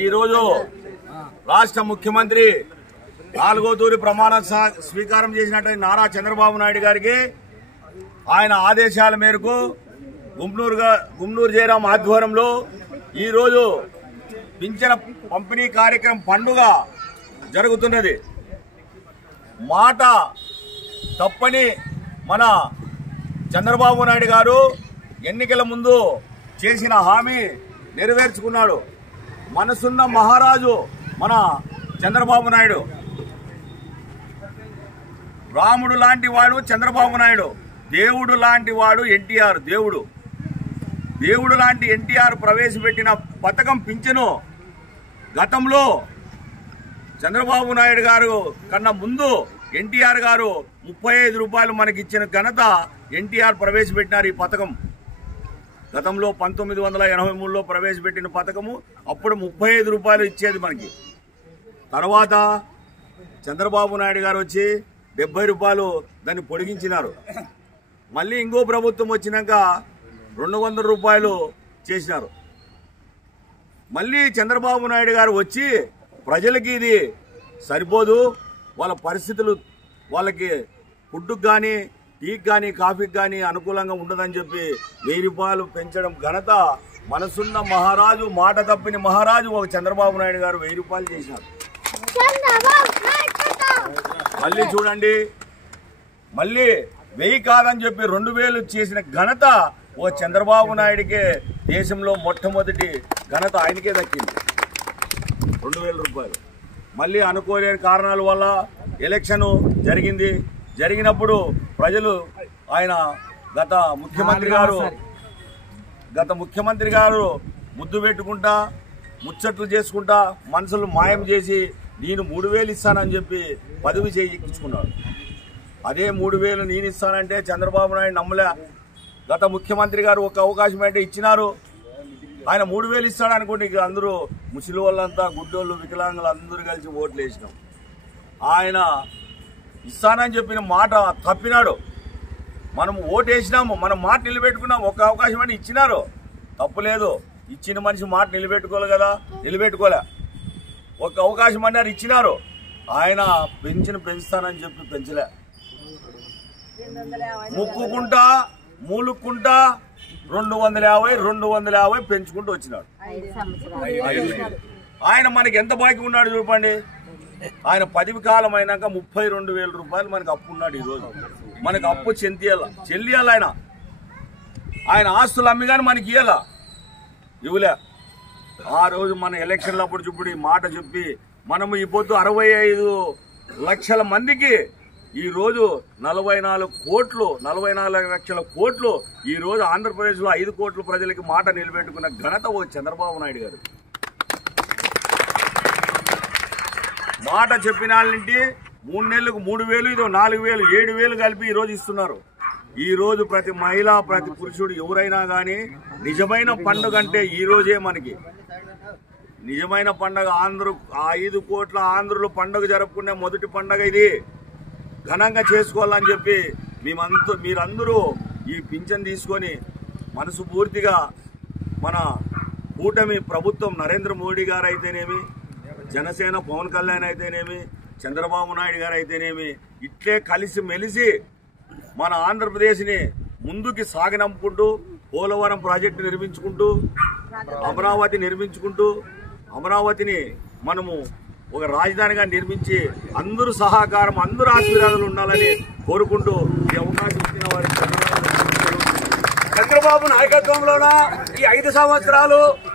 ఈ రోజు రాష్ట్ర ముఖ్యమంత్రి 4వ తూరి ప్రమాణ స్వీకారం చేసినట్టు నారా చంద్రబాబు నాయుడు గారికి ఆయన ఆదేశాల మేరకు గుమ్నూరు జయరాం ఆధ్వర్యంలో ఈ రోజు పింఛన పంపిణీ కార్యక్రమం పండుగ జరుగుతున్నది. మాట తప్పని మన చంద్రబాబు నాయుడు గారు ఎన్నికల ముందు చేసిన హామీ నెరవేర్చుకున్నాడు. మనసున్న మహారాజు మన చంద్రబాబు నాయుడు. రాముడు లాంటి వాడు చంద్రబాబు నాయుడు. దేవుడు లాంటి వాడు ఎన్టీఆర్. దేవుడు లాంటి ఎన్టీఆర్ ప్రవేశపెట్టిన పథకం పింఛను గతంలో చంద్రబాబు నాయుడు గారు కన్నా ముందు ఎన్టీఆర్ గారు 35 రూపాయలు మనకిచ్చిన ఘనత ఎన్టీఆర్ ప్రవేశపెట్టినారు. ఈ పథకం గతంలో 1983లో ప్రవేశపెట్టిన పథకము. అప్పుడు 35 రూపాయలు ఇచ్చేది మనకి. తర్వాత చంద్రబాబు నాయుడు గారు వచ్చి 70 రూపాయలు దాన్ని పొడిగించినారు. మళ్ళీ ఇంకో ప్రభుత్వం వచ్చినాక 200 రూపాయలు చేసినారు. మళ్ళీ చంద్రబాబు నాయుడు గారు వచ్చి ప్రజలకి ఇది సరిపోదు, వాళ్ళ పరిస్థితులు వాళ్ళకి ఫుడ్కి కానీ టీకి కానీ కాఫీకి కానీ అనుకూలంగా ఉండదని చెప్పి 1000 రూపాయలు పెంచడం ఘనత మనసున్న మహారాజు, మాట తప్పిన మహారాజు ఒక చంద్రబాబు నాయుడు గారు 1000 రూపాయలు చేసినారు. మళ్ళీ చూడండి, మళ్ళీ 1000 కాదని చెప్పి 2000 చేసిన ఘనత ఓ చంద్రబాబు నాయుడికే దేశంలో మొట్టమొదటి ఘనత ఆయనకే దక్కింది. 2000 రూపాయలు. మళ్ళీ అనుకోలేని కారణాల వల్ల ఎలక్షన్ జరిగినప్పుడు ప్రజలు ఆయన గత ముఖ్యమంత్రి గారు ముద్దు పెట్టుకుంటా ముచ్చట్లు చేసుకుంటా మనసులు మాయం చేసి నేను 3000 ఇస్తానని చెప్పి పదవి చేయించుకున్నాడు. అదే 3000 నేను ఇస్తానంటే చంద్రబాబు నాయుడు నమ్మలే. గత ముఖ్యమంత్రి గారు ఒక అవకాశం అంటే ఇచ్చినారు. ఆయన 3000 ఇస్తాడు అనుకోండి, ఇక అందరూ ముసలి వాళ్ళంతా గుడ్డోళ్ళు వికలాంగులు అందరూ కలిసి ఓట్లు వేసినాం. ఆయన ఇస్తానని చెప్పిన మాట తప్పినాడు. మనం ఓటు వేసినాము, మనం మాట నిలబెట్టుకున్నాం. ఒక అవకాశం అంటే ఇచ్చినారు, తప్పులేదు. ఇచ్చిన మనిషి మాట నిలబెట్టుకోవాలి కదా, నిలబెట్టుకోలే. ఒక అవకాశం అన్నారు, ఇచ్చినారు. ఆయన పెంచుతానని చెప్పి పెంచలే. ముక్కుకుంటా మూలుక్కుంటా 250 పెంచుకుంటూ వచ్చినాడు. ఆయన మనకి ఎంత బాకీ ఉన్నాడు చూపండి. ఆయన పదవి కాలం అయినాక 32,000 రూపాయలు మనకు అప్పు ఉన్నాడు. ఈరోజు మనకు అప్పు చెల్లియాల. ఆయన ఆస్తులు అమ్మి కానీ మనకి ఇవ్వలే. ఆ రోజు మన ఎలక్షన్లు అప్పుడు చూపుడు ఈ మాట చెప్పి మనము ఈ పొద్దు 65 లక్షల మందికి ఈ రోజు 44 లక్షల కోట్లు ఈ రోజు ఆంధ్రప్రదేశ్లో 5 కోట్ల ప్రజలకి మాట నిలబెట్టుకున్న ఘనత ఓ చంద్రబాబు నాయుడు గారు. మాట చెప్పిన వాళ్ళంటి 3 నెలలకు 3,000, ఇదో 4,000, 7,000 కలిపి ఈ రోజు ఇస్తున్నారు. ఈ రోజు ప్రతి మహిళ, ప్రతి పురుషుడు ఎవరైనా కానీ నిజమైన పండుగ అంటే ఈ రోజే మనకి నిజమైన పండుగ. 5 కోట్ల ఆంధ్రులు పండుగ జరుపుకునే మొదటి పండుగ ఇది. ఘనంగా చేసుకోవాలని చెప్పి మీరందరూ ఈ పింఛన్ తీసుకొని మనసు పూర్తిగా మన కూటమి ప్రభుత్వం నరేంద్ర మోడీ గారు అయితేనేమి, జనసేన పవన్ కళ్యాణ్ అయితేనేమి, చంద్రబాబు నాయుడు గారు అయితేనేమి ఇట్లే కలిసి మెలిసి మన ఆంధ్రప్రదేశ్ని ముందుకి సాగనంపుకుంటూ పోలవరం ప్రాజెక్టు నిర్మించుకుంటూ అమరావతి నిర్మించుకుంటూ అమరావతిని మనము ఒక రాజధానిగా నిర్మించి అందరూ సహకారం, అందరూ ఆశీర్వాదాలు ఉండాలని కోరుకుంటూ ఈ అవకాశం ఇచ్చిన వారికి చంద్రబాబు నాయకత్వంలోన ఈ 5 సంవత్సరాలు